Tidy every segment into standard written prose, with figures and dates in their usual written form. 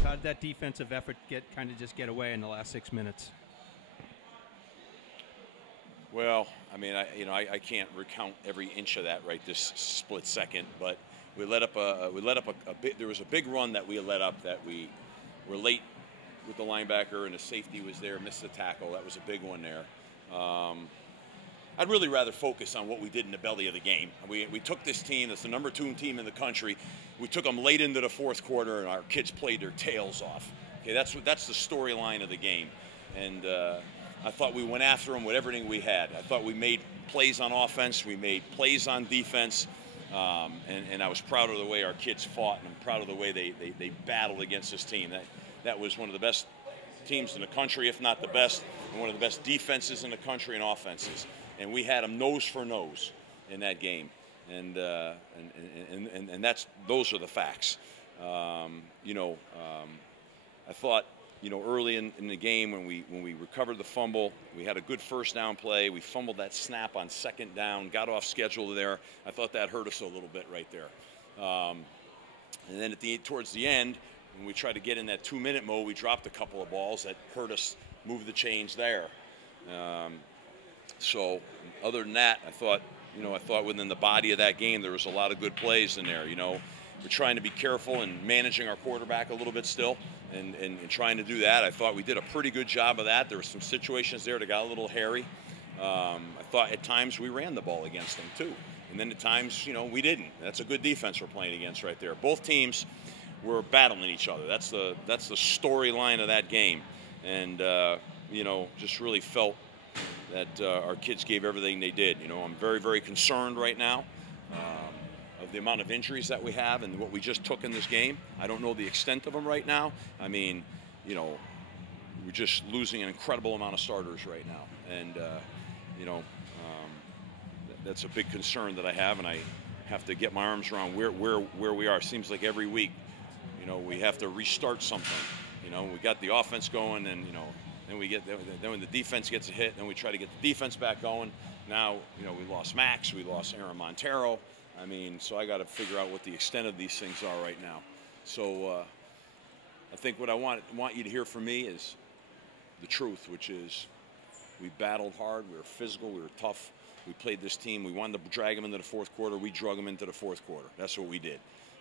Steve, how did that defensive effort kind of just get away in the last 6 minutes? Well, I mean, I can't recount every inch of that right this split second, but we let up a bit. There was a big run that we let up that we were late with the linebacker, and the safety was there, missed the tackle. That was a big one there. I'd really rather focus on what we did in the belly of the game. We took this team, that's the #2 team in the country. We took them late into the fourth quarter, and our kids played their tails off. Okay, that's the storyline of the game, and I thought we went after them with everything we had. I thought we made plays on offense, we made plays on defense, and I was proud of the way our kids fought, and I'm proud of the way they battled against this team. That was one of the best teams in the country, if not the best, and one of the best defenses in the country and offenses. And we had them nose for nose in that game, and those are the facts. I thought, early in the game when we recovered the fumble, we had a good first down play. We fumbled that snap on second down, got off schedule there. I thought that hurt us a little bit right there. And then towards the end, when we tried to get in that 2-minute mode, we dropped a couple of balls that hurt us, move the chains there. So other than that, I thought within the body of that game there was a lot of good plays in there. We're trying to be careful and managing our quarterback a little bit still, and trying to do that. I thought we did a pretty good job of that. There were some situations there that got a little hairy. I thought at times we ran the ball against them too, and then at times we didn't. That's a good defense we're playing against right there. Both teams were battling each other. That's the storyline of that game, and just really felt that our kids gave everything they did. I'm very, very concerned right now of the amount of injuries that we have and what we just took in this game. I don't know the extent of them right now. I mean, we're just losing an incredible amount of starters right now, and that's a big concern that I have, and I have to get my arms around where we are. Seems like every week, we have to restart something. We got the offense going, and then when the defense gets a hit, then we try to get the defense back going. Now, we lost Max, we lost Aaron Montero. I mean, so I got to figure out what the extent of these things are right now. So I think what I want you to hear from me is the truth, which is we battled hard, we were physical, we were tough. We played this team. We wanted to drag them into the fourth quarter. We drug them into the fourth quarter. That's what we did.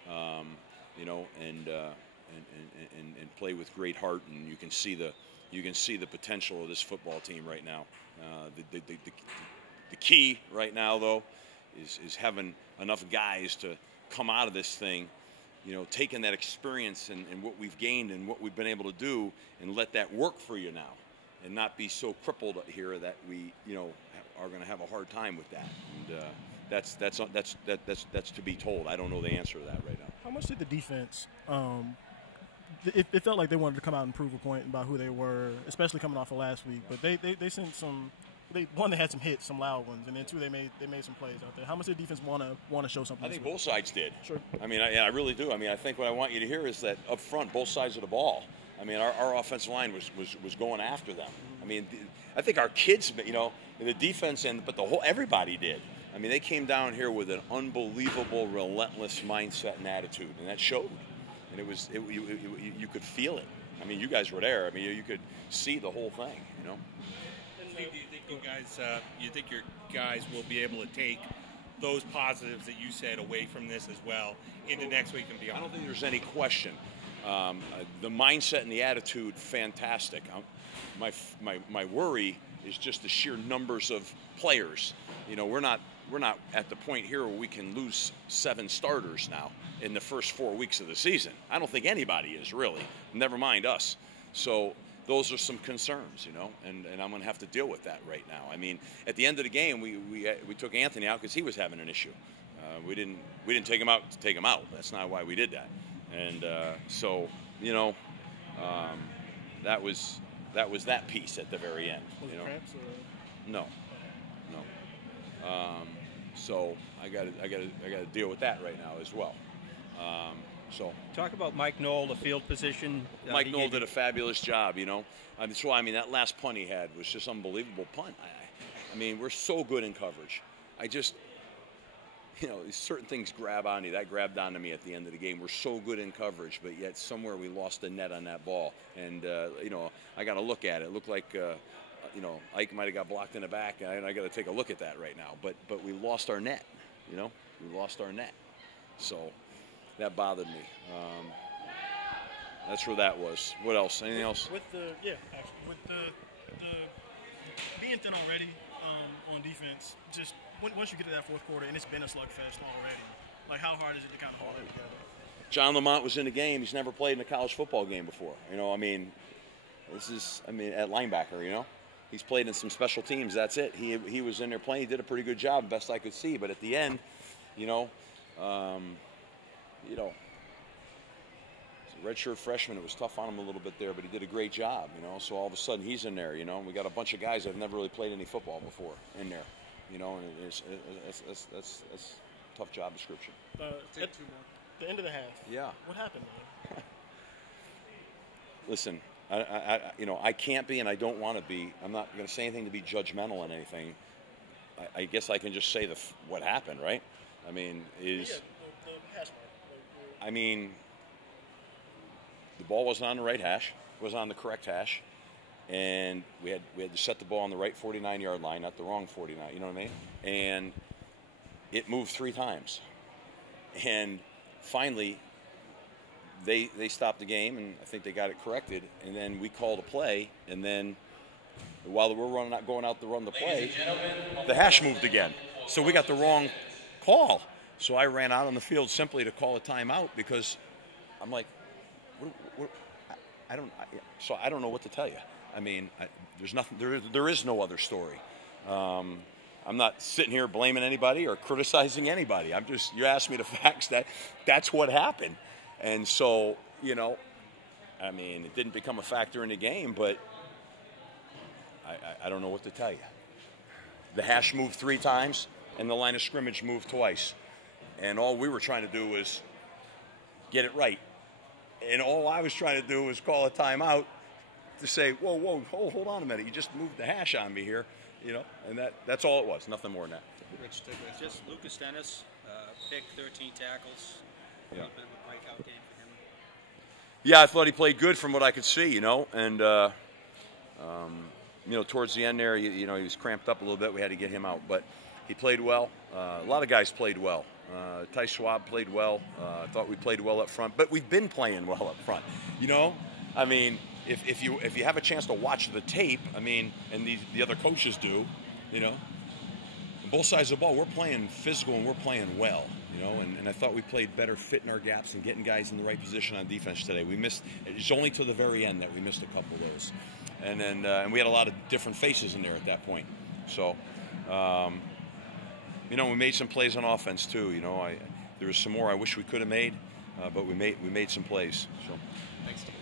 And play with great heart, and you can see the potential of this football team right now. The key right now, though, is having enough guys to come out of this thing, taking that experience and what we've gained and what we've been able to do, and let that work for you now, and not be so crippled here that we, are going to have a hard time with that. And that's to be told. I don't know the answer to that right now. How much did the defense? It felt like they wanted to come out and prove a point about who they were, especially coming off of last week. But they sent some. They had some hits, some loud ones, and then two, they made some plays out there. How much did the defense want to show something? I think both sides did. Sure. I mean, I really do. I mean, I think what I want you to hear is that up front, both sides of the ball. I mean, our offensive line was going after them. I mean, I think our kids, the defense but everybody did. I mean, they came down here with an unbelievable, relentless mindset and attitude, and that showed. And you could feel it. I mean, you guys were there. I mean, you could see the whole thing. Steve, do you think your guys will be able to take those positives that you said away from this as well into next week and beyond? I don't think there's any question. The mindset and the attitude, fantastic. My worry is just the sheer numbers of players. We're not at the point here where we can lose 7 starters now in the first 4 weeks of the season. I don't think anybody is really, never mind us. So those are some concerns, and I'm going to have to deal with that right now. I mean, at the end of the game, we took Anthony out because he was having an issue. We didn't take him out to take him out. That's not why we did that. And so that was that piece at the very end. Was it cramps or? No. So I got to deal with that right now as well. So talk about Mike Knoll, the field position. Mike Knoll did a fabulous job. That's why that last punt he had was just unbelievable punt. I mean, we're so good in coverage. certain things grab on you. That grabbed onto me at the end of the game. We're so good in coverage, but yet somewhere we lost the net on that ball. And, I got to look at it. It looked like, Ike might have got blocked in the back, and I got to take a look at that right now. But we lost our net, We lost our net. So that bothered me. That's where that was. What else? Anything else? With the being thin already on defense, just once you get to that fourth quarter, and it's been a slugfest already, like how hard is it to kind of hold it together? John Lamont was in the game. He's never played in a college football game before. At linebacker, He's played in some special teams. That's it. He was in there playing. He did a pretty good job, best I could see. But at the end, as a redshirt freshman, it was tough on him a little bit there, but he did a great job, So all of a sudden he's in there, and we got a bunch of guys that have never really played any football before in there, and that's a tough job description. At the end of the half. Yeah. What happened, man? Listen, I can't be, and I don't want to be. I'm not going to say anything to be judgmental on anything. I guess I can just say what happened, right? The hash mark. The ball wasn't on the right hash. It was on the correct hash, and we had to set the ball on the right 49-yard line, not the wrong 49. You know what I mean? And it moved 3 times, and finally, they stopped the game, and I think they got it corrected. And then we called a play, and then while we're going out to run the play, the hash moved again. So we got the wrong call. So I ran out on the field simply to call a timeout because I'm like, I don't know what to tell you. There's nothing. There is no other story. I'm not sitting here blaming anybody or criticizing anybody. You asked me the facts. That's what happened. And so, it didn't become a factor in the game, but I don't know what to tell you. The hash moved 3 times, and the line of scrimmage moved twice. And all we were trying to do was get it right. And all I was trying to do was call a timeout to say, whoa, hold on a minute. You just moved the hash on me here, and that's all it was, nothing more than that. Rich, just Lucas Dennis, pick 13 tackles. A little bit of a breakout game for him. Yeah, I thought he played good from what I could see, and towards the end there, he was cramped up a little bit. We had to get him out, but he played well. A lot of guys played well. Ty Schwab played well. I thought we played well up front, but we've been playing well up front. If you have a chance to watch the tape, and the other coaches do, on both sides of the ball, we're playing physical and we're playing well, and I thought we played better fitting our gaps and getting guys in the right position on defense today. We missed, it's only to the very end that we missed a couple of those. And then and we had a lot of different faces in there at that point. So, we made some plays on offense too. There was some more I wish we could have made, but we made some plays. So. Thanks, Steve.